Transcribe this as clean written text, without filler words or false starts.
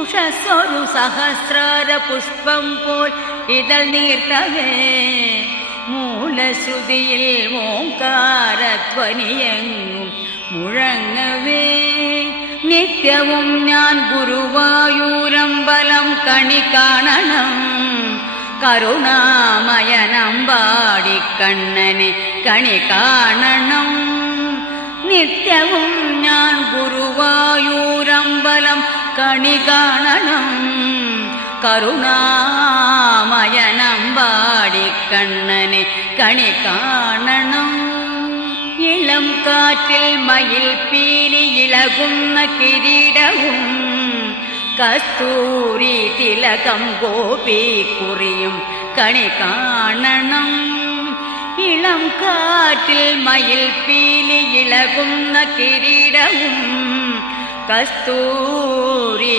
ഉഷസ്സൊരു സഹസ്രാര പുഷ്പം പോൽ ഇതൾ നീർത്തവേ മൂലശ്രുതിയിൽ ഓംകാരധ്വനിയെങ്ങും മുഴങ്ങവേ നിത്യവും ഞാൻ ഗുരുവായൂരമ്പലം കണി കാണണം കരുണാമയനമ്പാടിക്കണ്ണനെ കണി കാണണം നിത്യവും ഞാൻ ഗുരുവായൂരമ്പലം കണി കാണണം കരുണാമയനമ്പാടിക്കണ്ണനെ കണി കാണണം ഇളം കാറ്റിൽ മയിൽ പീലി ഇളകുന്ന കിരീടവും കസ്തൂരി തിലകം ഗോപിക്കുറിയും കണി കാണണം ഇളം കാറ്റിൽ മയിൽ പീലി ഇളകുന്ന കിരീടവും കസ്തൂരി